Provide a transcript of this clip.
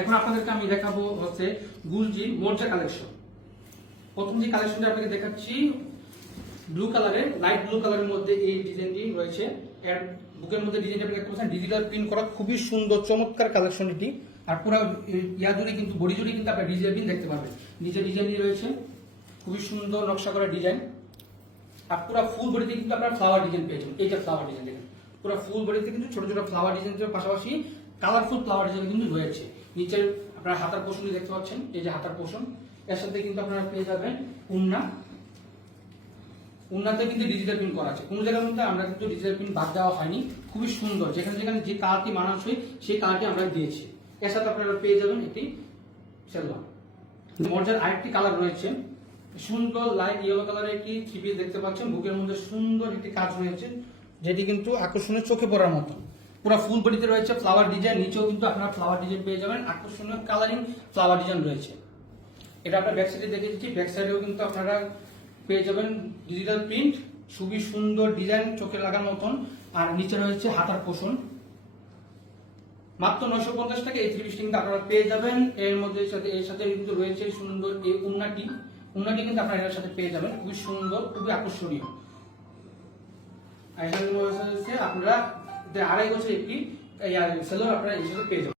এখন আপনাদেরকে আমি দেখাবো হচ্ছে গুলজি মোর্চা কালেকশন। প্রথম যে কালেকশনটা আপনাকে দেখাচ্ছি ব্লু কালারের, লাইট ব্লু কালারের মধ্যে এই ডিজাইনটি রয়েছে। এর বুকের মধ্যে ডিজাইনটা আপনি দেখতে পাচ্ছেন ডিজিটাল প্রিন্ট করা, খুবই সুন্দর চমৎকার কালেকশন এটি। আর পুরো ইয়া জুড়ে কিন্তু বডি জুড়ে কিন্তু আপনার ডিজিটাল প্রিন্ট দেখতে পাবেন। নিচে ডিজাইনটি রয়েছে খুবই সুন্দর নকশা করা ডিজাইন। আর পুরো ফুল বডিতে কিন্তু আপনারা ফ্লাওয়ার ডিজাইন পেয়েছেন। এইটা ফ্লাওয়ার ডিজাইন দেখেন, পুরো ফুল বডিতে কিন্তু ছোট ছোট ফ্লাওয়ার ডিজাইনের পাশাপাশি কালারফুল ফ্লাওয়ার ডিজাইন কিন্তু রয়েছে। নিচের আপনারা হাতার পোর্শনটি দেখতে পাচ্ছেন, এই যে হাতার পোর্শন, এর সাথে কিন্তু আপনারা পেয়ে যাবেন উন্না। উন্নাতে কিন্তু ডিজিটাল প্রিন্ট করা আছে, কোনো জায়গার মধ্যে আমরা কিন্তু ডিজিটাল প্রিন্ট বাদ দেওয়া হয়নি। খুবই সুন্দর, যেখানে যেখানে যে কালারটি মানানসই সেই কালারটি আমরা দিয়েছি। এর সাথে আপনারা পেয়ে যাবেন একটি সেলওয়ার। মর্জার আরেকটি কালার রয়েছে, সুন্দর লাইট ইয়েলো কালারের একটি থ্রি পিস দেখতে পাচ্ছেন। বুকের মধ্যে সুন্দর একটি কাজ রয়েছে, যেটি কিন্তু আকর্ষণীয়, চোখে পড়ার মতো। পুরো ফুল বডিতে রয়েছে ফ্লাওয়ার ডিজাইন, নিচেও কিন্তু আপনারা ফ্লাওয়ার ডিজাইন পেয়ে যাবেন, আকর্ষণীয় কালারিং ফ্লাওয়ার ডিজাইন রয়েছে। এটা আপনার ব্যাক সাইডে দেখে দিচ্ছি, ব্যাক সাইডেও কিন্তু আপনারা পেয়ে যাবেন ডিজিটাল প্রিন্ট, খুবই সুন্দর ডিজাইন, চোখে লাগার মতন। আর নিচে রয়েছে হাতার পোষণ, মাত্র 950 টাকা এই থ্রি পিসটি কিন্তু আপনারা পেয়ে যাবেন। এর মধ্যে এর সাথে কিন্তু রয়েছে সুন্দর এই উন্নাটি কিন্তু আপনারা এর সাথে পেয়ে যাবেন, খুবই সুন্দর, খুবই আকর্ষণীয়। আর এখানে রয়েছে আপনারা 2.5 গজ একটি সেলোয়ার আপনারা এর সাথে পেয়ে যাবেন।